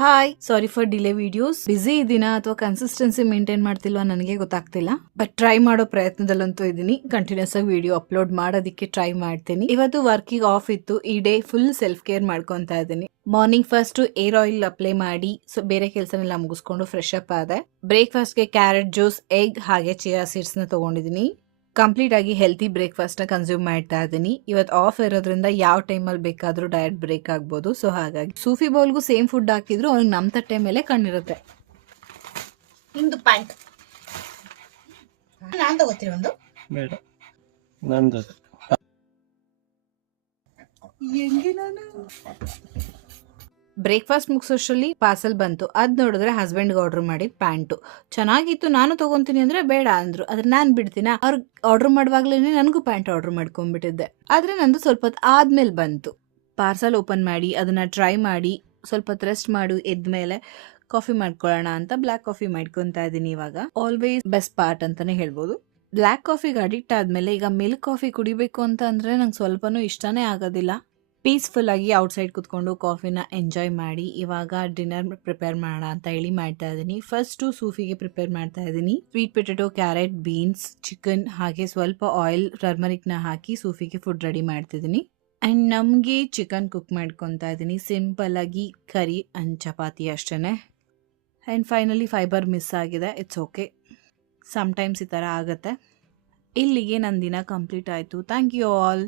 Hi, sorry for delay videos. Busy ಇದೀನಾ ಅಥವಾ consistency maintain ಮಾಡ್ತಿಲ್ವಾ ನನಗೆ ಗೊತ್ತಾಗ್ತಿಲ್ಲ. ಬಟ್ ಟ್ರೈ ಮಾಡೋ ಪ್ರಯತ್ನದಲ್ಲಂತೂ ಇದೀನಿ. ಕಂಟಿನ್ಯೂಸ್ ಆಗಿ ವಿಡಿಯೋ ಅಪ್ಲೋಡ್ ಮಾಡೋದಕ್ಕೆ ಟ್ರೈ ಮಾಡ್ತೀನಿ. ಇವತ್ತು ವರ್ಕಿಂಗ್ ಆಫ್ ಇತ್ತು. ಈ ಡೇ ಫುಲ್ ಸೆಲ್ಫ್ ಕೇರ್ ಮಾಡ್ಕೊಂತಾ ಇದ್ದೀನಿ. Morning first air oil apply ಮಾಡಿ ಬೇರೆ ಕೆಲಸನೆಲ್ಲ ಮುಗಿಸ್ಕೊಂಡು ಫ್ರೆಶ್ ಅಪ್ ಆದೆ. ಬ್ರೇಕ್ಫಾಸ್ಟ್ಗೆ ಕ್ಯಾರೆಟ್ ಜ್ಯೂಸ್, ಎಗ್ ಹಾಗೆ ಚಿಯಾ ಸೀಡ್ಸ್ ನ ತಗೊಂಡಿದ್ದೀನಿ. ಕಂಪ್ಲೀಟ್ ಆಗಿ ಹೆಲ್ತಿ ಬ್ರೇಕ್ಫಾಸ್ಟ್ ನ ಕನ್ಸ್ಯೂಮ್ ಮಾಡ್ತಾ ಇದ್ದೀನಿ. ಇವತ್ತು ಆಫ್ ಇರೋದ್ರಿಂದ ಯಾವ ಟೈಮಲ್ಲಿ ಬೇಕಾದ್ರೂ ಡಯಟ್ ಬ್ರೇಕ್ ಆಗ್ಬೋದು. ಸೊ ಹಾಗಾಗಿ ಸೂಫಿ ಬೌಲ್ಗೂ ಸೇಮ್ ಫುಡ್ ಹಾಕಿದ್ರು ಅವ್ನಿಗೆ ನಮ್ಮ ತಟ್ಟೆ ಮೇಲೆ ಕಣ್ಣಿರುತ್ತೆ. ನಿಮ್ದು ಪ್ಯಾಂಟ್ ನಾನು ತಗೋತೀರಿ ಒಂದು ಬೇಡ ನಂದು ಹೆಂಗೆ ನಾನು ಬ್ರೇಕ್ಫಾಸ್ಟ್ ಮುಗಿಸೋಷ್ಟರಲ್ಲಿ ಪಾರ್ಸಲ್ ಬಂತು. ಅದ್ ನೋಡಿದ್ರೆ ಹಸ್ಬೆಂಡ್ಗೆ ಆರ್ಡರ್ ಮಾಡಿದ ಪ್ಯಾಂಟು ಚೆನ್ನಾಗಿತ್ತು. ನಾನು ತಗೊಂತೀನಿ ಅಂದ್ರೆ ಬೇಡ ಅಂದ್ರು. ಆದ್ರೆ ನಾನು ಬಿಡ್ತೀನ. ಅವ್ರಿಗೆ ಆರ್ಡರ್ ಮಾಡುವಾಗ್ಲೇನೆ ನನಗೂ ಪ್ಯಾಂಟ್ ಆರ್ಡರ್ ಮಾಡ್ಕೊಂಡ್ಬಿಟ್ಟಿದ್ದೆ. ಆದ್ರೆ ನಂದು ಸ್ವಲ್ಪ ಹೊತ್ತು ಆದ್ಮೇಲೆ ಬಂತು. ಪಾರ್ಸಲ್ ಓಪನ್ ಮಾಡಿ ಅದನ್ನ ಟ್ರೈ ಮಾಡಿ ಸ್ವಲ್ಪ ಹೊತ್ತು ರೆಸ್ಟ್ ಮಾಡು ಎದ್ಮೇಲೆ ಕಾಫಿ ಮಾಡ್ಕೊಳ್ಳೋಣ ಅಂತ ಬ್ಲ್ಯಾಕ್ ಕಾಫಿ ಮಾಡ್ಕೊತಾ ಇದ್ದೀನಿ. ಇವಾಗ ಆಲ್ವೇಸ್ ಬೆಸ್ಟ್ ಪಾರ್ಟ್ ಅಂತಾನೆ ಹೇಳ್ಬೋದು. ಬ್ಲ್ಯಾಕ್ ಕಾಫಿಗೆ ಅಡಿಕ್ಟ್ ಆದ್ಮೇಲೆ ಈಗ ಮಿಲ್ಕ್ ಕಾಫಿ ಕುಡಿಬೇಕು ಅಂತ ಅಂದ್ರೆ ನಂಗೆ ಸ್ವಲ್ಪನೂ ಇಷ್ಟನೇ ಆಗೋದಿಲ್ಲ. ಪೀಸ್ಫುಲ್ ಆಗಿ ಔಟ್ಸೈಡ್ ಕುತ್ಕೊಂಡು ಕಾಫಿನ ಎಂಜಾಯ್ ಮಾಡಿ ಇವಾಗ ಡಿನ್ನರ್ ಪ್ರಿಪೇರ್ ಮಾಡೋಣ ಅಂತ ಹೇಳಿ ಮಾಡ್ತಾ ಇದ್ದೀನಿ. ಫಸ್ಟು ಸೂಫಿಗೆ ಪ್ರಿಪೇರ್ ಮಾಡ್ತಾ ಇದ್ದೀನಿ. Sweet potato, carrot, beans, chicken ಹಾಗೆ ಸ್ವಲ್ಪ ಆಯಿಲ್, ಟರ್ಮರಿಕ್ನ ಹಾಕಿ ಸೂಫಿಗೆ ಫುಡ್ ರೆಡಿ ಮಾಡ್ತಿದ್ದೀನಿ. ಆ್ಯಂಡ್ ನಮಗೆ ಚಿಕನ್ ಕುಕ್ ಮಾಡ್ಕೊತಾ ಇದ್ದೀನಿ. ಸಿಂಪಲ್ ಆಗಿ ಕರಿ ಅಂಡ್ ಚಪಾತಿ ಅಷ್ಟೇ. ಆ್ಯಂಡ್ ಫೈನಲಿ ಫೈಬರ್ ಮಿಸ್ ಆಗಿದೆ. ಇಟ್ಸ್ ಓಕೆ, ಸಮ್ಟೈಮ್ಸ್ ಈ ಥರ ಆಗುತ್ತೆ. ಇಲ್ಲಿಗೆ ನನ್ನ ದಿನ ಕಂಪ್ಲೀಟ್ ಆಯಿತು. Thank you all.